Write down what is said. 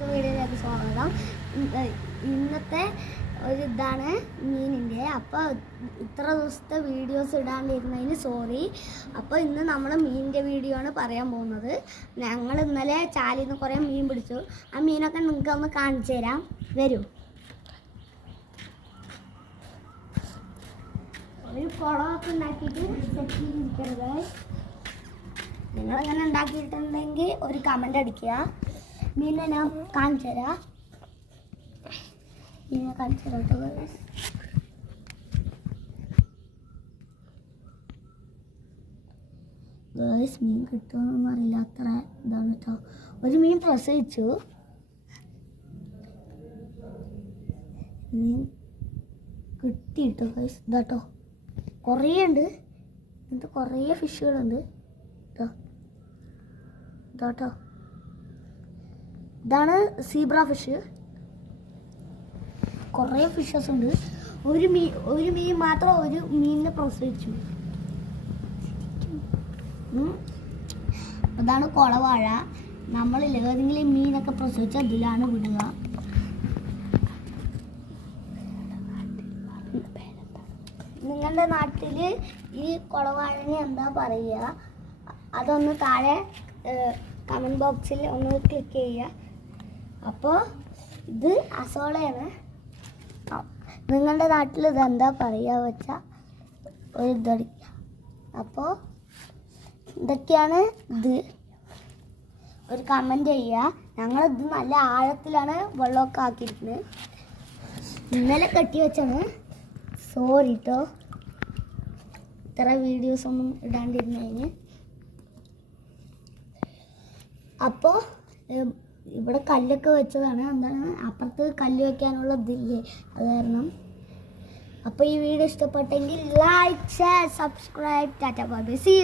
പുതിയൊരു വീഡിയോയിലേക്ക് സ്വാഗതം. ഇന്നത്തെ ഒരു ഇതാണ് മീനിൻ്റെ. അപ്പോൾ ഇത്ര ദിവസത്തെ വീഡിയോസ് ഇടാണ്ടിരുന്നതിന് സോറി. അപ്പോൾ ഇന്ന് നമ്മൾ മീനിൻ്റെ വീഡിയോ ആണ് പറയാൻ പോകുന്നത്. ഞങ്ങൾ ഇന്നലെ ചാലിൽ നിന്ന് കുറേ മീൻ പിടിച്ചു. ആ മീനൊക്കെ നിങ്ങൾക്ക് ഒന്ന് കാണിച്ചു തരാം. വരൂ. ഒരു കുളമൊക്കെ ഉണ്ടാക്കിയിട്ട് സെറ്റ് ചെയ്തിരിക്കരുത്. നിങ്ങളങ്ങനെ ഉണ്ടാക്കിയിട്ടുണ്ടെങ്കിൽ ഒരു കമൻ്റ് അടിക്കുക. മീനെ ഞാൻ കാണിച്ചു തരാം. മീനെ കാണിച്ചു തരാം കേട്ടോ. മീൻ കിട്ടുമെന്നൊന്നും അറിയില്ല, അത്ര ഇതാണ് കേട്ടോ. ഒരു മീൻ പ്രസവിച്ചു. മീൻ കിട്ടിയിട്ടോ ഗൈസ്. ഇതാട്ടോ കുറേ ഉണ്ട്. ഇത് കുറേ ഫിഷുകളുണ്ട് കേട്ടോ. ഇതാണ് സീബ്ര ഫിഷ്. കുറേ ഫിഷസ് ഉണ്ട്. ഒരു മീൻ മാത്രം ഒരു മീനിനെ പ്രസവിച്ചു. അതാണ് കുളവാഴ. നമ്മൾ ഏതെങ്കിലും മീനൊക്കെ പ്രസവിച്ച അതിലാണ് വിടുക. നിങ്ങളുടെ നാട്ടിൽ ഈ കുളവാഴനെ എന്താ പറയുക? അതൊന്ന് താഴെ കമൻറ്റ് ബോക്സിൽ ഒന്ന് ക്ലിക്ക് ചെയ്യുക. അപ്പോൾ ഇത് അസോളയാണ്. നിങ്ങളുടെ നാട്ടിൽ ഇതെന്താ പറയുക വെച്ചാൽ ഒരു ഇതടിക്കുക. അപ്പോൾ ഇതൊക്കെയാണ് ഇത്. ഒരു കമൻറ്റ് ചെയ്യുക. ഞങ്ങളിത് നല്ല ആഴത്തിലാണ് വെള്ളമൊക്കെ ആക്കിയിരിക്കുന്നത്. ഇന്നലെ കെട്ടി വെച്ചാണ്. സോറി കേട്ടോ ഇത്ര വീഡിയോസൊന്നും ഇടാണ്ടിരുന്നതിന്. അപ്പോൾ ഇവിടെ കല്ലൊക്കെ വെച്ചതാണ്. എന്താണ് അപ്പുറത്ത് കല്ല് വെക്കാനുള്ള ഇതില്ലേ, അത് കാരണം. അപ്പോൾ ഈ വീഡിയോ ഇഷ്ടപ്പെട്ടെങ്കിൽ like, share, subscribe. Tata bye bye. See U.